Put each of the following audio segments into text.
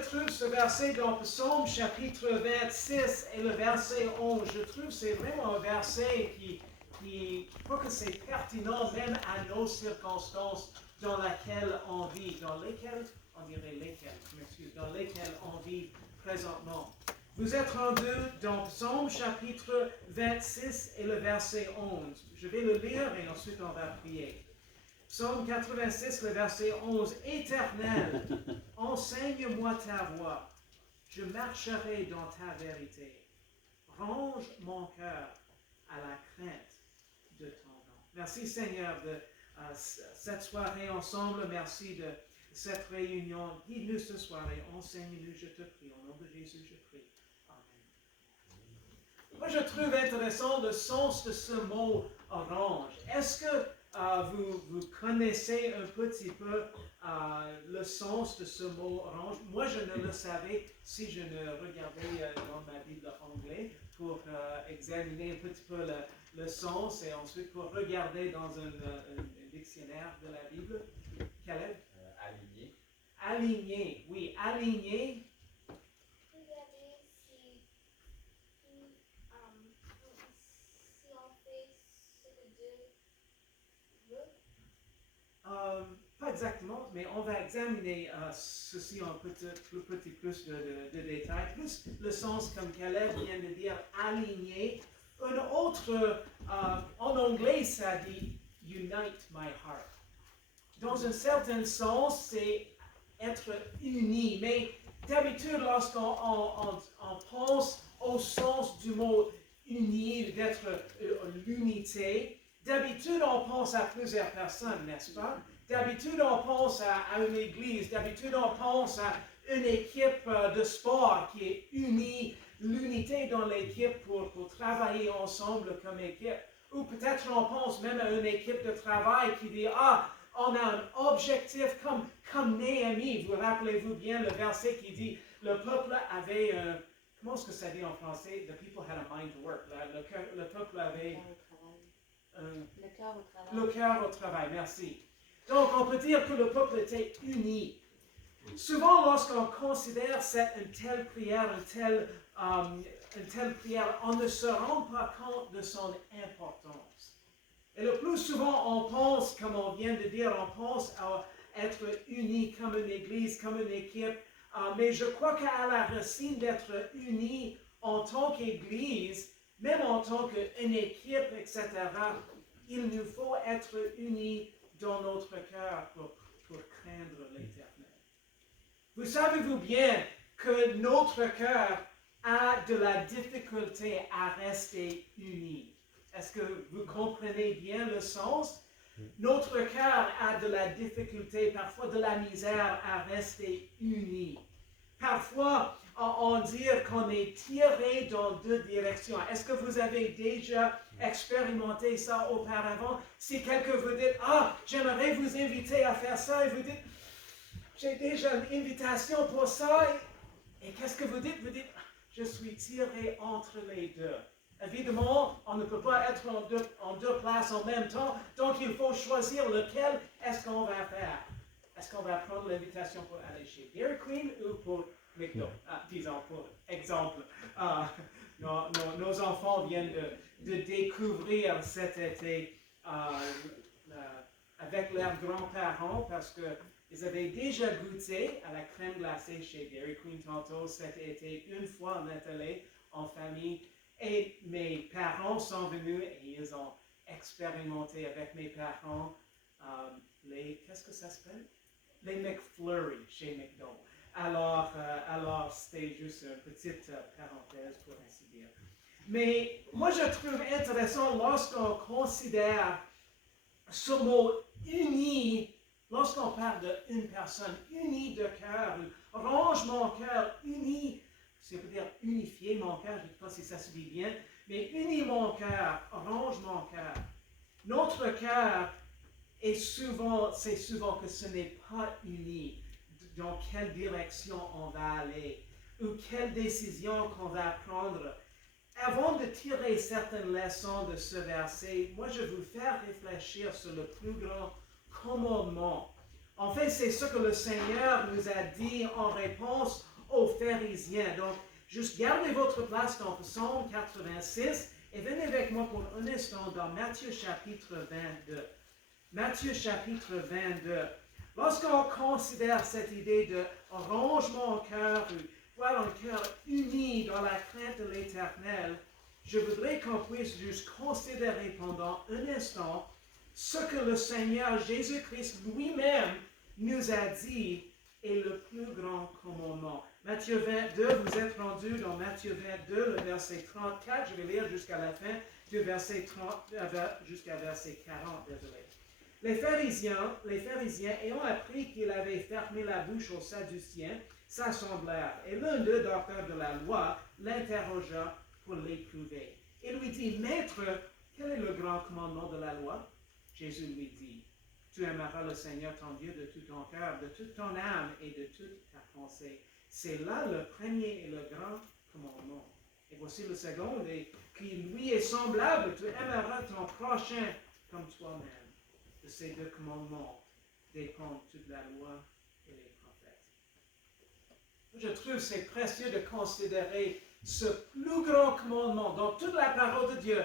trouve ce verset dans Psaume chapitre 26 et le verset 11, je trouve que c'est vraiment un verset qui je crois que c'est pertinent même à nos circonstances dans lesquelles on vit, dans lesquelles on vit présentement. Vous êtes rendu dans Psaume chapitre 26 et le verset 11. Je vais le lire et ensuite on va prier. Psaume 86, le verset 11. Éternel, enseigne-moi ta voie. Je marcherai dans ta vérité. Range mon cœur à la crainte de ton nom. Merci Seigneur de cette soirée ensemble. Merci de cette réunion. Guide-nous ce soir et enseigne-nous, je te prie. Au nom de Jésus, je prie. Amen. Moi, je trouve intéressant le sens de ce mot orange. Est-ce que vous connaissez un petit peu le sens de ce mot orange? Moi, je ne le savais si je ne regardais dans ma Bible anglaise pour examiner un petit peu le sens et ensuite pour regarder dans un dictionnaire de la Bible. Caleb? Aligné. Aligné, oui, aligné. Regardez si on fait ce que Dieu veut. Pas exactement, mais on va examiner ceci en petit plus de détails. Plus le sens, comme Caleb vient de dire, aligné. Un autre, en anglais, ça dit « unite my heart ». Dans un certain sens, c'est être uni. Mais d'habitude, lorsqu'on pense au sens du mot uni, d'être l'unité, d'habitude, on pense à plusieurs personnes, n'est-ce pas? D'habitude, on pense à une église. D'habitude, on pense à une équipe de sport qui est unie, l'unité dans l'équipe pour travailler ensemble comme équipe. Ou peut-être on pense même à une équipe de travail qui dit, on a un objectif comme Néhémie. Vous rappelez-vous bien le verset qui dit, le peuple avait, comment est-ce que ça dit en français? The people had a mind to work. Le peuple avait le cœur au travail, merci. Donc, on peut dire que le peuple était uni. Souvent, lorsqu'on considère une telle prière, une telle prière, on ne se rend pas compte de son importance. Et le plus souvent, on pense, comme on vient de dire, on pense à être unis comme une église, comme une équipe. Mais je crois qu'à la racine d'être unis en tant qu'église, même en tant qu'une équipe, etc., il nous faut être unis dans notre cœur pour craindre l'Éternel. Vous savez-vous bien que notre cœur a de la difficulté à rester uni? Est-ce que vous comprenez bien le sens? Notre cœur a de la difficulté, parfois de la misère à rester uni. Parfois, on dit qu'on est tiré dans deux directions. Est-ce que vous avez déjà expérimenté ça auparavant? Si quelqu'un vous dit, j'aimerais vous inviter à faire ça, et vous dites, j'ai déjà une invitation pour ça, et qu'est-ce que vous dites? Vous dites, je suis tiré entre les deux. Évidemment, on ne peut pas être en deux places en même temps, donc il faut choisir lequel est-ce qu'on va faire. Est-ce qu'on va prendre l'invitation pour aller chez Dairy Queen ou pour McDo? Disons, pour exemple. Nos enfants viennent de découvrir cet été avec leurs grands-parents parce qu'ils avaient déjà goûté à la crème glacée chez Dairy Queen tantôt cet été. Une fois, on est allé en famille et mes parents sont venus et ils ont expérimenté avec mes parents qu'est-ce que ça s'appelle? Les McFlurry chez McDo. Alors c'était juste une petite parenthèse pour ainsi dire. Mais moi, je trouve intéressant lorsqu'on considère ce mot uni, lorsqu'on parle d'une personne unie de cœur, range mon cœur, uni, ça veut dire unifier mon cœur, je ne sais pas si ça se dit bien, mais unis mon cœur, range mon cœur. Notre cœur c'est souvent que ce n'est pas uni. Dans quelle direction on va aller ou quelle décision qu'on va prendre. Avant de tirer certaines leçons de ce verset, moi je veux vous faire réfléchir sur le plus grand commandement En fait, c'est ce que le Seigneur nous a dit en réponse aux pharisiens. Donc, juste gardez votre place dans Psaume 86 et venez avec moi pour un instant dans Matthieu chapitre 22. Matthieu chapitre 22. Lorsqu'on considère cette idée de rangement au cœur, voir un cœur uni dans la crainte de l'Éternel, je voudrais qu'on puisse juste considérer pendant un instant ce que le Seigneur Jésus-Christ lui-même nous a dit est le plus grand commandement. Matthieu 22, vous êtes rendu dans Matthieu 22, le verset 34, je vais lire jusqu'à la fin du verset 30 jusqu'à verset 40, désolé. Les pharisiens, ayant appris qu'il avait fermé la bouche aux Sadduciens, s'assemblèrent, et l'un d'eux, docteur de la loi, l'interrogea pour l'éprouver. Il lui dit, Maître, quel est le grand commandement de la loi? Jésus lui dit, tu aimeras le Seigneur ton Dieu de tout ton cœur, de toute ton âme et de toute ta pensée. C'est là le premier et le grand commandement. Et voici le second, qui lui est semblable, tu aimeras ton prochain comme toi-même. De ces deux commandements dépendent toute la loi et les prophètes. Je trouve c'est précieux de considérer ce plus grand commandement dans toute la parole de Dieu.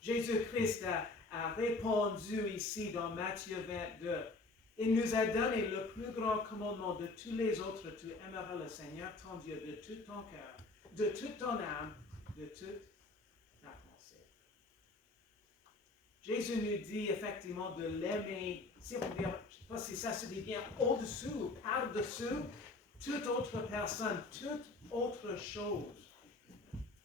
Jésus-Christ a répondu ici dans Matthieu 22. Il nous a donné le plus grand commandement de tous les autres. Tu aimeras le Seigneur ton Dieu de tout ton cœur, de toute ton âme, de toute ta pensée. Jésus nous dit effectivement de l'aimer, si on peut dire, je ne sais pas si ça se dit bien, au-dessous, par-dessous, toute autre personne, toute autre chose.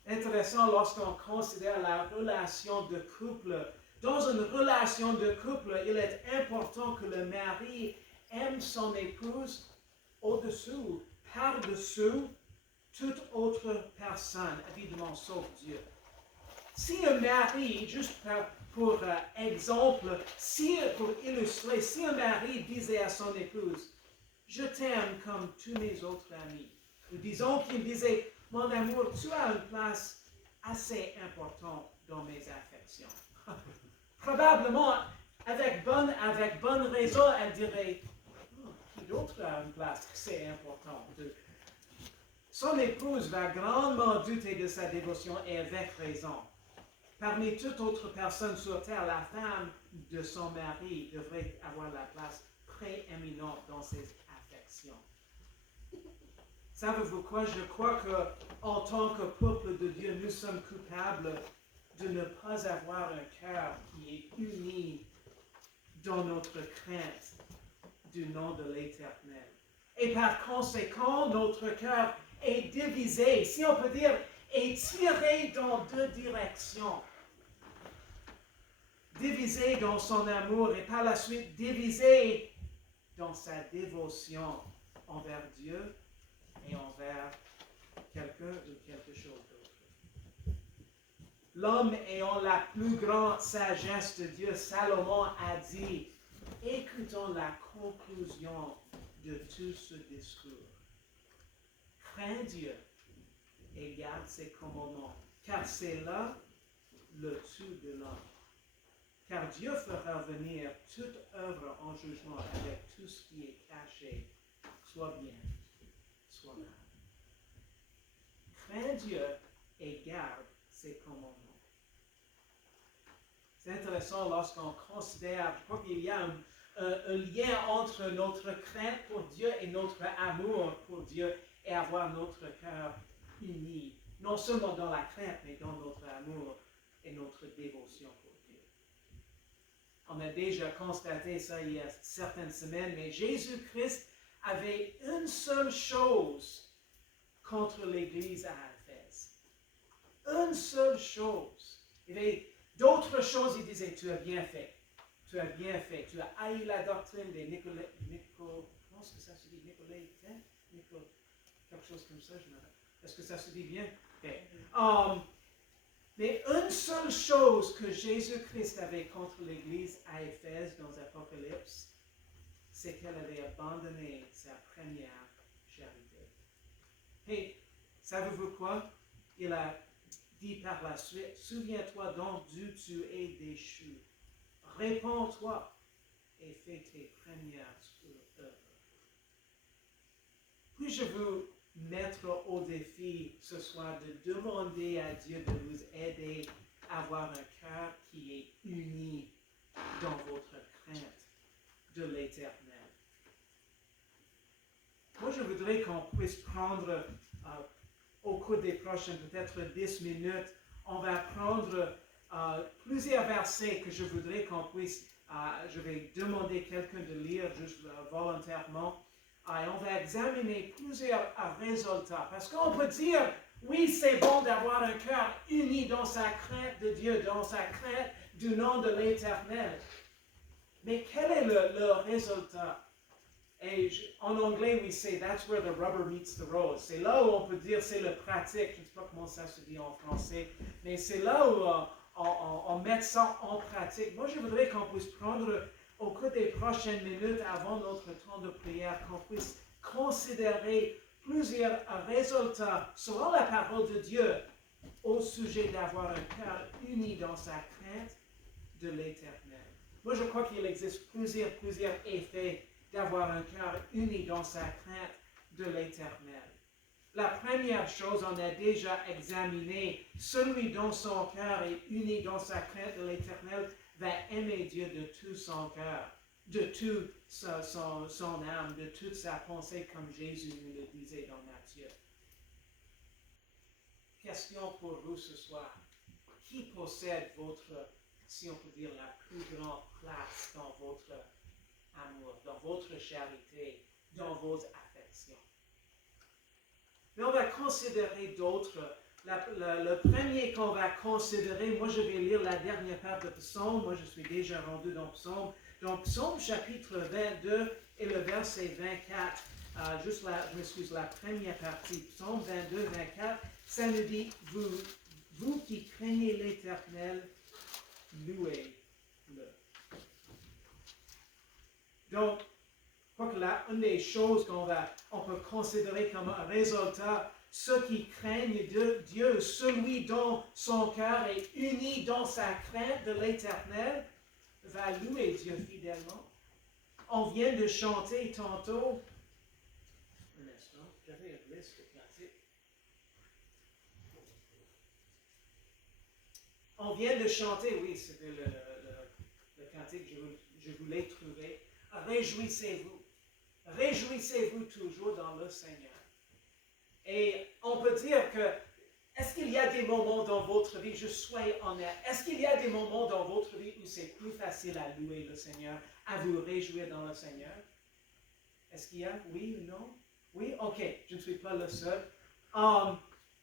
Intéressant lorsqu'on considère la relation de couple. Dans une relation de couple, il est important que le mari aime son épouse au-dessous, par-dessous toute autre personne, évidemment, sauf Dieu. Si un mari, juste pour exemple, pour illustrer, si un mari disait à son épouse, je t'aime comme tous mes autres amis, ou disons qu'il disait, mon amour, tu as une place assez importante dans mes affections. Probablement, avec bonne raison, elle dirait, qui d'autre a une place assez importante? Son épouse va grandement douter de sa dévotion et avec raison. Parmi toute autre personne sur terre, la femme de son mari devrait avoir la place prééminente dans ses affections. Savez-vous quoi? Je crois qu'en tant que peuple de Dieu, nous sommes coupables de ne pas avoir un cœur qui est uni dans notre crainte du nom de l'Éternel. Et par conséquent, notre cœur est divisé, si on peut dire, est tiré dans deux directions. Divisé dans son amour et par la suite divisé dans sa dévotion envers Dieu et envers quelqu'un ou quelque chose d'autre. L'homme ayant la plus grande sagesse de Dieu, Salomon a dit, écoutons la conclusion de tout ce discours. Crains Dieu et garde ses commandements, car c'est là le tout de l'homme. Car Dieu fera venir toute œuvre en jugement avec tout ce qui est caché, soit bien, soit mal. Crains Dieu et garde ses commandements. C'est intéressant lorsqu'on considère, je crois qu'il y a un lien entre notre crainte pour Dieu et notre amour pour Dieu et avoir notre cœur uni, non seulement dans la crainte, mais dans notre amour et notre dévotion pour Dieu. On a déjà constaté ça il y a certaines semaines, mais Jésus-Christ avait une seule chose contre l'Église à Éphèse. Une seule chose. Il y avait d'autres choses, il disait, tu as bien fait. Tu as bien fait. Tu as haï la doctrine des comment est-ce que ça se dit? Nicolaïtains? Quelque chose comme ça, je me rappelle. Est-ce que ça se dit bien? Okay. Mais une seule chose que Jésus-Christ avait contre l'Église à Éphèse dans l'Apocalypse, c'est qu'elle avait abandonné sa première charité. Et savez-vous quoi? Il a dit par la suite, souviens-toi donc d'où tu es déchu. Réponds-toi. et fais tes premières œuvres. Puis-je vous mettre au défi ce soir de demander à Dieu de vous aider à avoir un cœur qui est uni dans votre crainte de l'Éternel. Moi, je voudrais qu'on puisse prendre au cours des prochaines peut-être 10 minutes, on va prendre plusieurs versets que je voudrais qu'on puisse, je vais demander quelqu'un de lire juste volontairement, et on va examiner plusieurs résultats. Parce qu'on peut dire, oui, c'est bon d'avoir un cœur uni dans sa crainte de Dieu, dans sa crainte du nom de l'Éternel. Mais quel est le résultat? Et en anglais, we say that's where the rubber meets the road. C'est là où on peut dire c'est le pratique. Je ne sais pas comment ça se dit en français, mais c'est là où on met ça en pratique. Moi, je voudrais qu'on puisse prendre au cours des prochaines minutes avant notre temps de prière, qu'on puisse considérer plusieurs résultats selon la parole de Dieu au sujet d'avoir un cœur uni dans sa crainte de l'Éternel. Moi, je crois qu'il existe plusieurs effets d'avoir un cœur uni dans sa crainte de l'Éternel. La première chose, on a déjà examiné, celui dont son cœur est uni dans sa crainte de l'Éternel va aimer Dieu de tout son cœur, de toute son âme, de toute sa pensée, comme Jésus nous le disait dans Matthieu. Question pour vous ce soir. Qui possède votre, si on peut dire, la plus grande place dans votre amour, dans votre charité, dans vos affections? Mais on va considérer d'autres. Le premier qu'on va considérer, moi je vais lire la dernière part de Psaume, moi je suis déjà rendu dans Psaume. Donc Psaume chapitre 22 et le verset 24, la première partie, Psaume 22, 24, ça nous dit, vous qui craignez l'Éternel, louez-le. Donc, je crois que là, une des choses qu'on peut considérer comme un résultat, ceux qui craignent Dieu, celui dont son cœur est uni dans sa crainte de l'Éternel, va louer Dieu fidèlement. On vient de chanter tantôt, un instant, j'avais une liste de cantiques. On vient de chanter, oui, c'était le cantique que je voulais trouver. Réjouissez-vous. Réjouissez-vous toujours dans le Seigneur. Et on peut dire que, est-ce qu'il y a des moments dans votre vie, je sois honnête, est-ce qu'il y a des moments dans votre vie où c'est plus facile à louer le Seigneur, à vous réjouir dans le Seigneur? Est-ce qu'il y a? Oui ou non? Oui? Ok, je ne suis pas le seul.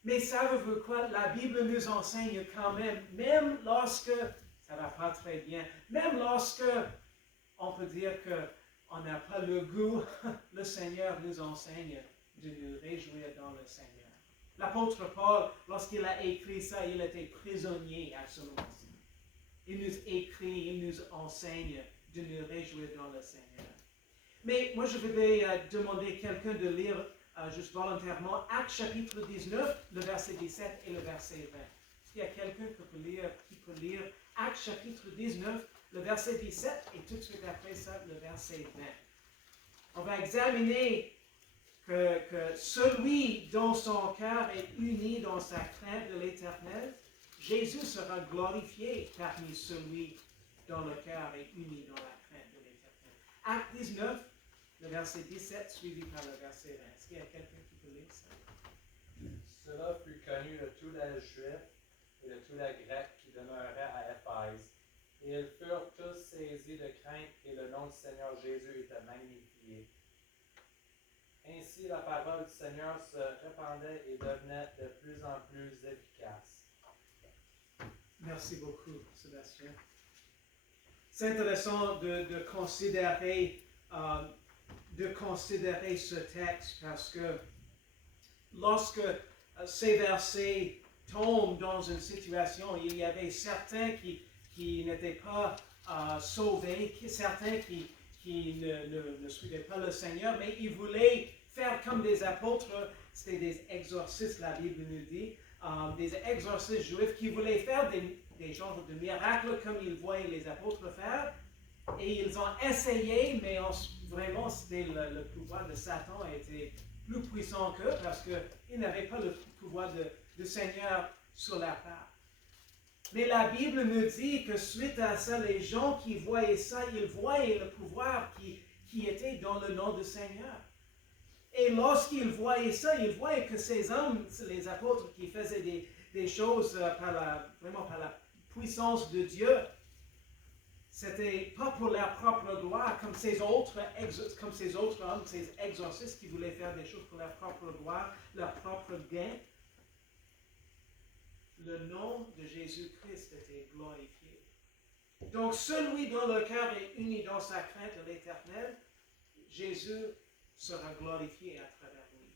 Mais savez-vous quoi? La Bible nous enseigne quand même lorsque, ça ne va pas très bien, même lorsque on peut dire qu'on n'a pas le goût, le Seigneur nous enseigne de nous réjouir dans le Seigneur. L'apôtre Paul, lorsqu'il a écrit ça, il était prisonnier à ce moment-ci. Il nous écrit, il nous enseigne de nous réjouir dans le Seigneur. Mais moi, je voudrais demander à quelqu'un de lire juste volontairement Actes chapitre 19, le verset 17 et le verset 20. Est-ce qu'il y a quelqu'un qui peut lire Actes chapitre 19, le verset 17 et tout de suite après ça, le verset 20. On va examiner que celui dont son cœur est uni dans sa crainte de l'Éternel, Jésus sera glorifié parmi celui dont le cœur est uni dans la crainte de l'Éternel. Acte 19, le verset 17, suivi par le verset 20. Est-ce qu'il y a quelqu'un qui peut lire ça? Cela fut connu de tous les Juifs et de tous les Grecs qui demeuraient à Éphèse. Et ils furent tous saisis de crainte, et le nom du Seigneur Jésus était magnifié. Ainsi, la parole du Seigneur se répandait et devenait de plus en plus efficace. Merci beaucoup, Sébastien. C'est intéressant de considérer ce texte parce que lorsque ces versets tombent dans une situation, il y avait certains qui n'étaient pas sauvés, certains qui ne suivaient pas le Seigneur, mais ils voulaient faire comme des apôtres, c'était des exorcistes, la Bible nous dit, des exorcistes juifs qui voulaient faire des genres de miracles comme ils voyaient les apôtres faire, Et ils ont essayé, mais vraiment, c'était le pouvoir de Satan était plus puissant qu'eux parce qu'ils n'avaient pas le pouvoir de Seigneur sur la part. Mais la Bible nous dit que suite à ça, les gens qui voyaient ça, ils voyaient le pouvoir qui était dans le nom du Seigneur. Et lorsqu'ils voyaient ça, ils voyaient que ces hommes, les apôtres qui faisaient des choses vraiment par la puissance de Dieu, c'était pas pour leur propre gloire, comme ces autres hommes, ces exorcistes qui voulaient faire des choses pour leur propre gloire, leur propre gain. Le nom de Jésus-Christ était glorifié. Donc, celui dont le cœur est uni dans sa crainte de l'Éternel, Jésus sera glorifié à travers lui.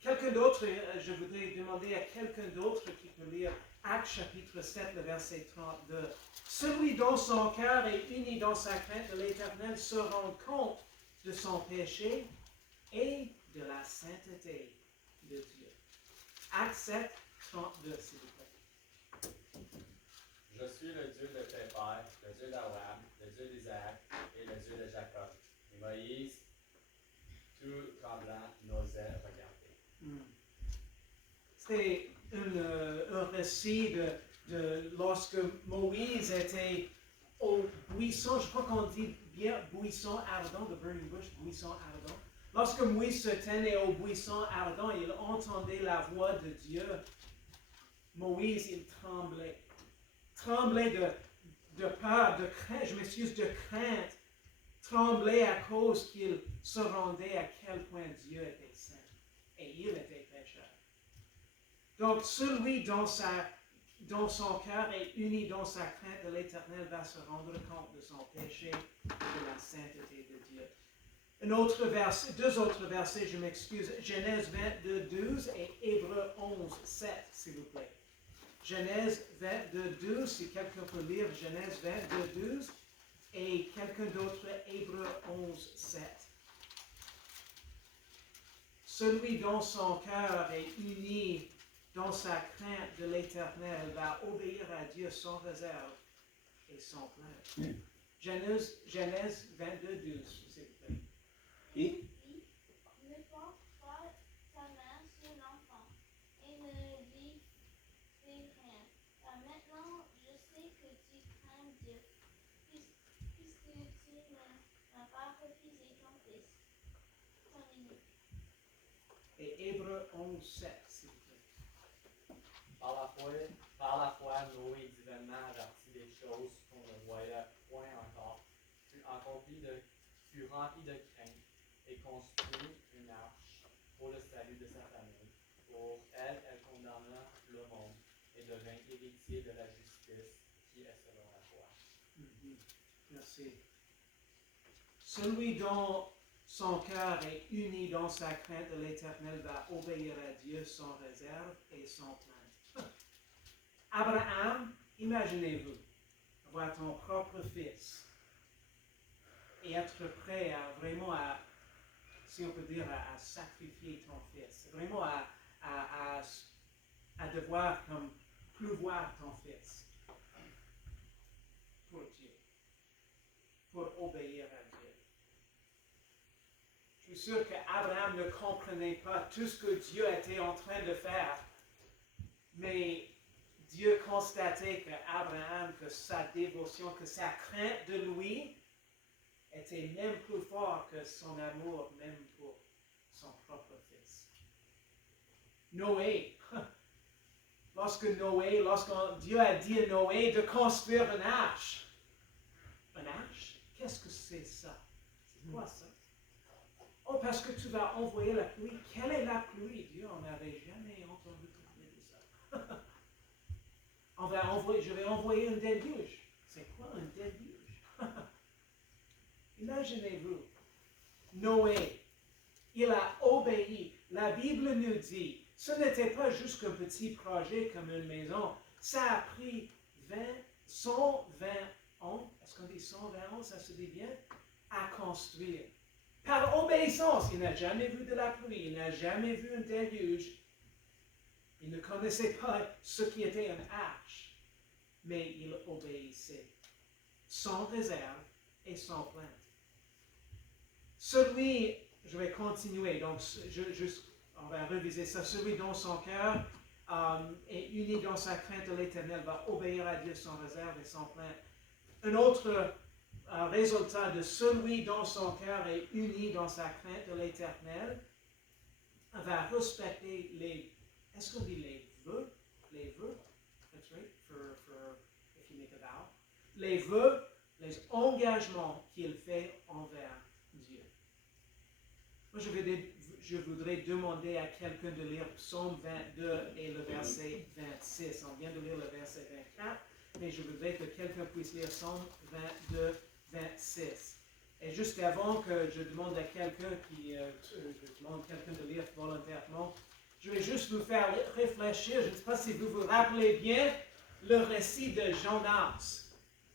Quelqu'un d'autre, je voudrais demander à quelqu'un d'autre qui peut lire Actes chapitre 7, le verset 32. Celui dont son cœur est uni dans sa crainte de l'Éternel se rend compte de son péché et de la sainteté de Dieu. Actes 7, 32, s'il vous plaît. Je suis le Dieu de tes pères, le Dieu d'Abraham, le Dieu d'Isaac et le Dieu de Jacob. Et Moïse, tout tremblant, n'osait regarder. C'est un récit de lorsque Moïse était au buisson, je crois qu'on dit bien buisson ardent, the burning bush, buisson ardent. Lorsque Moïse se tenait au buisson ardent, il entendait la voix de Dieu. Moïse, il tremblait. Tremblait de peur, de crainte, je m'excuse, de crainte. Tremblait à cause qu'il se rendait à quel point Dieu était saint. Et il était pécheur. Donc, celui dont son cœur est uni dans sa crainte de l'Éternel va se rendre compte de son péché et de la sainteté de Dieu. Deux autres versets, je m'excuse. Genèse 22, 12 et Hébreux 11, 7, s'il vous plaît. Genèse 22, 12, si quelqu'un peut lire Genèse 22, 12 et quelqu'un d'autre, Hébreux 11, 7. Celui dont son cœur est uni dans sa crainte de l'Éternel va obéir à Dieu sans réserve et sans plainte. Genèse 22, 12, s'il vous plaît. Et ne porte pas ta main sur l'enfant et ne lui fais rien. Car maintenant, je sais que tu crains Dieu, puisque tu n'as pas refusé ton fils, ton unique. Et Hébreux 11, 7, s'il vous plaît. Par la foi, Noé, divinement averti des choses qu'on ne voyait point encore, fut rempli de crainte et construit une arche pour le salut de sa famille. Pour elle, elle condamna le monde et devint héritier de la justice qui est selon la foi. Merci. Celui dont son cœur est uni dans sa crainte de l'Éternel va obéir à Dieu sans réserve et sans plainte. Abraham, imaginez-vous avoir ton propre fils et être prêt à vraiment, si on peut dire, à sacrifier ton fils, vraiment à devoir comme plus voir ton fils pour Dieu, pour obéir à Dieu. Je suis sûr qu'Abraham ne comprenait pas tout ce que Dieu était en train de faire, mais Dieu constatait qu'Abraham, que sa dévotion, que sa crainte de lui était même plus fort que son amour même pour son propre fils. Noé, lorsque Dieu a dit à Noé de construire une arche. Une arche? Qu'est-ce que c'est ça? C'est quoi ça? Oh, parce que tu vas envoyer la pluie. Quelle est la pluie? Dieu, on n'avait jamais entendu parler de ça. Je vais envoyer un déluge. C'est quoi un déluge? Imaginez-vous, Noé, il a obéi. La Bible nous dit, ce n'était pas juste un petit projet comme une maison. Ça a pris 120 ans, est-ce qu'on dit 120 ans, ça se dit bien, à construire. Par obéissance, il n'a jamais vu de la pluie, il n'a jamais vu un déluge. Il ne connaissait pas ce qui était une arche, mais il obéissait sans réserve et sans plainte. Celui, je vais continuer, donc on va réviser ça. Celui dont son cœur est uni dans sa crainte de l'Éternel va obéir à Dieu sans réserve et sans plainte. Un autre résultat de celui dont son cœur est uni dans sa crainte de l'Éternel va respecter les, est-ce qu'on dit les vœux? Les vœux? That's right, if you make a vow. Les vœux, les engagements qu'il fait envers Dieu. Moi, je voudrais demander à quelqu'un de lire Psaume 22 et le verset 26. On vient de lire le verset 24, mais je voudrais que quelqu'un puisse lire Psaume 22, 26. Et juste avant que je demande à quelqu'un de lire volontairement, je vais juste vous faire réfléchir. Je ne sais pas si vous vous rappelez bien le récit de Jonas.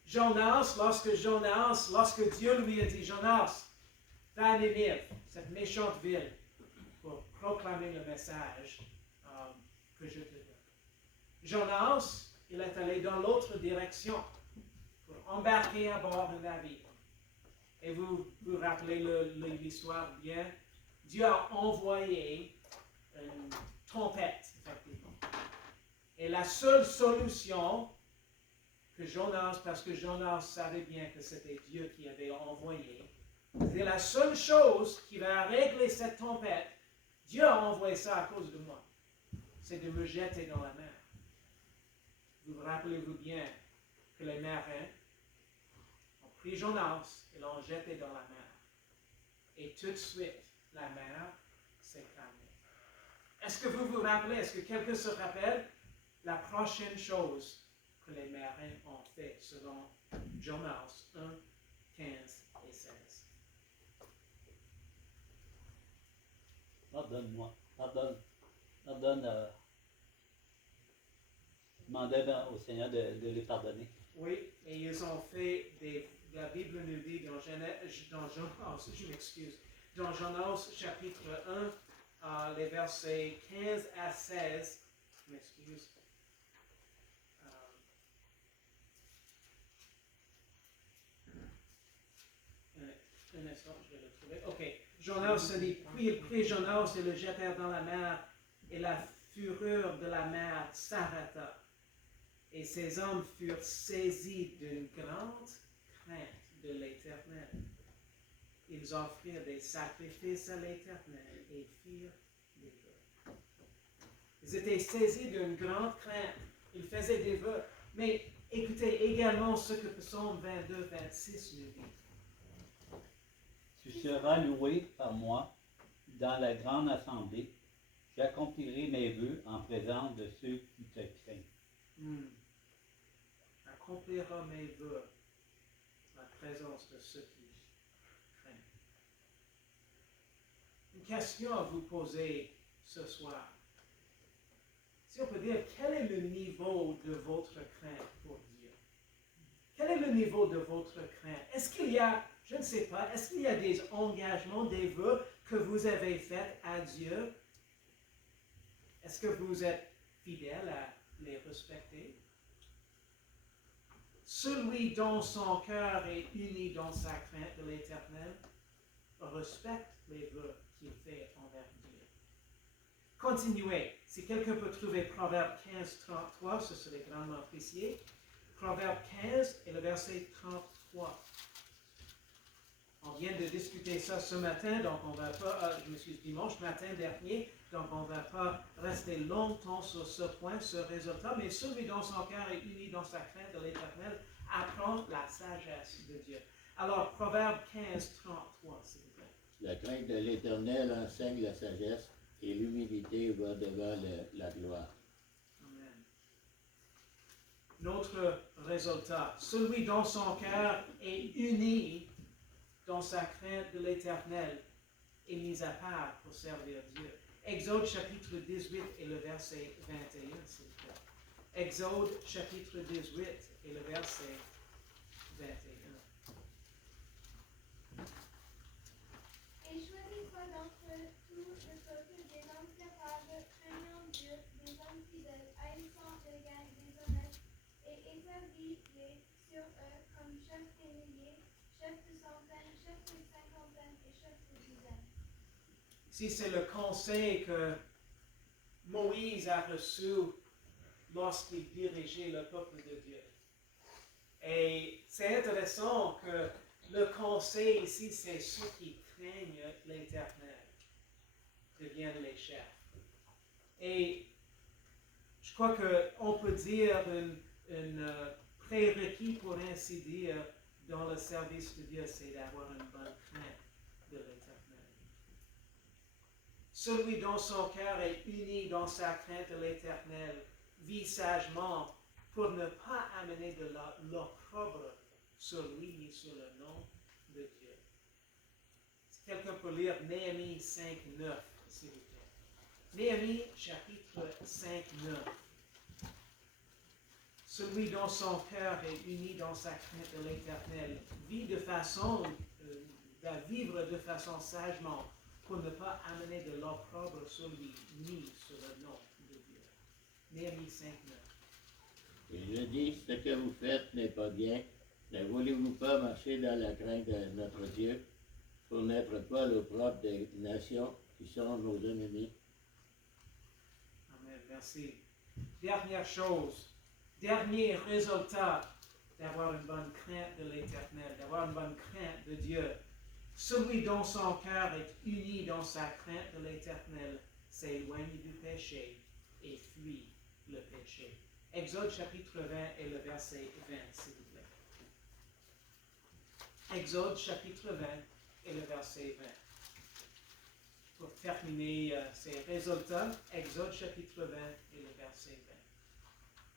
Jonas, lorsque Dieu lui a dit, Jonas, va à Ninive, cette méchante ville, pour proclamer le message que je te donne. Jonas, il est allé dans l'autre direction pour embarquer à bord d'un navire. Et vous vous rappelez l'histoire bien. Dieu a envoyé une tempête, effectivement. Et la seule solution que Jonas, parce que Jonas savait bien que c'était Dieu qui avait envoyé, c'est la seule chose qui va régler cette tempête. Dieu a envoyé ça à cause de moi. C'est de me jeter dans la mer. Vous rappelez-vous bien que les marins ont pris Jonas et l'ont jeté dans la mer. Et tout de suite, la mer s'est calmée. Est-ce que vous vous rappelez, est-ce que quelqu'un se rappelle la prochaine chose que les marins ont fait selon Jonas 1, 15 et 16? Pardonne-moi. Pardonne. Demandais au Seigneur de les pardonner. Oui, et ils ont fait la Bible nous dit dans Jonas chapitre 1, les versets 15 à 16, je m'excuse. Un instant, je vais le trouver. Ok, Jonas se dit, puis il prit Jonas et le jetèrent dans la mer, et la fureur de la mer s'arrêta. Et ces hommes furent saisis d'une grande crainte de l'Éternel. Ils offrirent des sacrifices à l'Éternel et firent des vœux. Ils étaient saisis d'une grande crainte. Ils faisaient des vœux. Mais écoutez également ce que Psaume 22, 26 nous dit. Tu seras loué par moi dans la grande assemblée. J'accomplirai mes vœux en présence de ceux qui te craignent. Accomplira mes vœux en la présence de ceux qui craignent. Une question à vous poser ce soir. Si on peut dire, quel est le niveau de votre crainte pour Dieu? Quel est le niveau de votre crainte? Est-ce qu'il y a, je ne sais pas, est-ce qu'il y a des engagements, des vœux que vous avez faits à Dieu? Est-ce que vous êtes fidèle à les respecter? Celui dont son cœur est uni dans sa crainte de l'Éternel respecte les vœux qu'il fait envers Dieu. Continuez. Si quelqu'un peut trouver Proverbe 15, 33, ce serait grandement apprécié. Proverbe 15 et le verset 33. On vient de discuter ça ce matin, donc on ne va pas, dimanche matin dernier, donc on ne va pas rester longtemps sur ce point, ce résultat, mais celui dont son cœur est uni dans sa crainte de l'Éternel apprend la sagesse de Dieu. Alors, Proverbe 15, 33, s'il vous plaît. La crainte de l'Éternel enseigne la sagesse et l'humilité va devant la gloire. Amen. Notre résultat, celui dont son cœur est uni dans sa crainte de l'Éternel est mis à part pour servir Dieu. Exode chapitre 18 et le verset 21, s'il vous plaît. Exode chapitre 18 et le verset 21. Et choisis-toi d'entre tout le peuple des hommes capables, craignant Dieu, des hommes fidèles, haïssant le gain, des honnêtes, et établis-les sur eux comme chefs des milliers, chefs de si c'est le conseil que Moïse a reçu lorsqu'il dirigeait le peuple de Dieu. Et c'est intéressant que le conseil ici, c'est ceux qui craignent l'Éternel deviennent les chefs. Et je crois qu'on peut dire un prérequis, pour ainsi dire, dans le service de Dieu, c'est d'avoir une bonne crainte de l'Éternel. Celui dont son cœur est uni dans sa crainte de l'Éternel vit sagement pour ne pas amener de l'opprobre sur lui ni sur le nom de Dieu. Si quelqu'un peut lire Néhémie 5, 9, s'il vous plaît. Néhémie chapitre 5, 9. Celui dont son cœur est uni dans sa crainte de l'Éternel va vivre de façon sagement pour ne pas amener de l'opprobre sur lui ni sur le nom de Dieu. Néhémie 5, 9. Et je dis, ce que vous faites n'est pas bien. Ne voulez-vous pas marcher dans la crainte de notre Dieu pour n'être pas l'opprobre des nations qui sont nos ennemis? Amen. Merci. Dernière chose, dernier résultat d'avoir une bonne crainte de l'Éternel, d'avoir une bonne crainte de Dieu. Celui dont son cœur est uni dans sa crainte de l'Éternel s'éloigne du péché et fuit le péché. Exode chapitre 20 et le verset 20, s'il vous plaît. Exode chapitre 20 et le verset 20. Pour terminer ces résultats, Exode chapitre 20 et le verset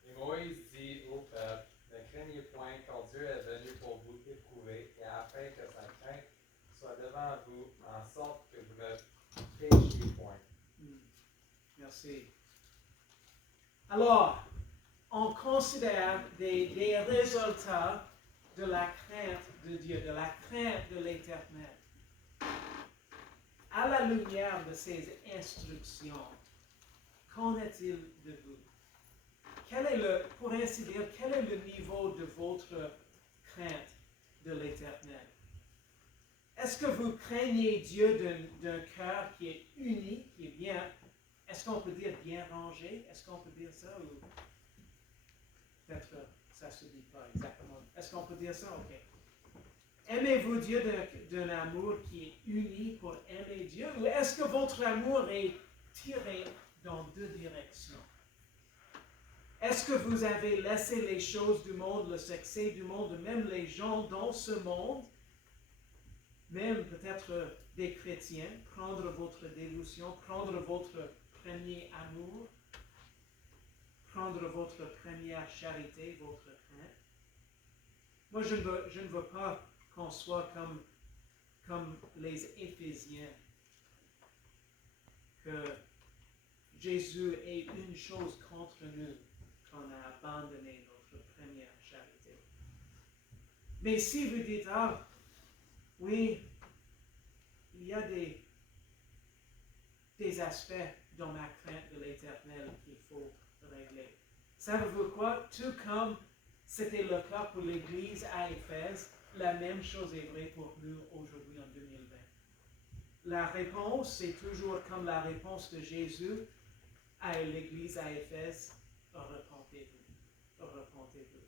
20. Et Moïse dit au peuple, ne craignez point, car Dieu est venu pour vous éprouver, et afin que sa crainte soit devant vous, en sorte que vous ne péchiez point. Merci. Alors, on considère des résultats de la crainte de Dieu, de la crainte de l'Éternel. À la lumière de ces instructions, qu'en est-il de vous? Pour ainsi dire, quel est le niveau de votre crainte de l'Éternel? Est-ce que vous craignez Dieu d'un cœur qui est uni, qui est bien, est-ce qu'on peut dire bien rangé? Est-ce qu'on peut dire ça? Ou peut-être ça ne se dit pas exactement. Est-ce qu'on peut dire ça? Ok. Aimez-vous Dieu d'un amour qui est uni pour aimer Dieu? Ou est-ce que votre amour est tiré dans deux directions? Est-ce que vous avez laissé les choses du monde, le succès du monde, même les gens dans ce monde, même peut-être des chrétiens, prendre votre dévotion, prendre votre premier amour, prendre votre première charité, votre crainte? Moi, je ne veux pas qu'on soit comme les Éphésiens, que Jésus ait une chose contre nous, qu'on a abandonné notre première charité. Mais si vous dites, ah, oui, il y a des aspects dans ma crainte de l'Éternel qu'il faut régler. Savez-vous quoi? Tout comme c'était le cas pour l'Église à Éphèse, la même chose est vraie pour nous aujourd'hui en 2020. La réponse, c'est toujours comme la réponse de Jésus à l'Église à Éphèse, repentez-vous, repentez-vous.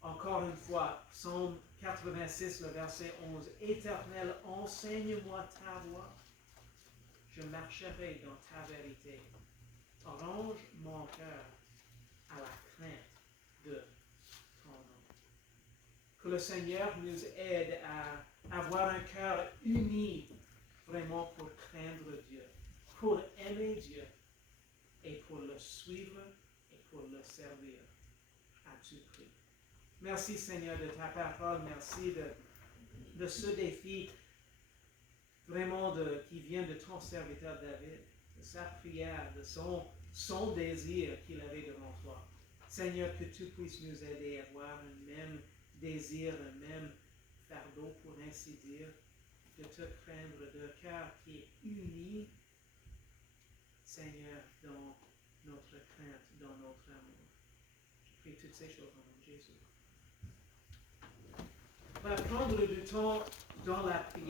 Encore une fois, Psaume 86, le verset 11, « Éternel, enseigne-moi ta voie, je marcherai dans ta vérité. Arrange mon cœur à la crainte de ton nom. » Que le Seigneur nous aide à avoir un cœur uni vraiment pour craindre Dieu, pour aimer Dieu et pour le suivre et pour le servir à tout prix. Merci Seigneur de ta parole, merci de ce défi vraiment qui vient de ton serviteur David, de sa prière, de son désir qu'il avait devant toi. Seigneur, que tu puisses nous aider à avoir un même désir, un même fardeau, pour ainsi dire, de te craindre, d'un cœur qui est uni, Seigneur, dans notre crainte, dans notre amour. Je prie toutes ces choses au nom de Jésus. On va prendre du temps dans la prière.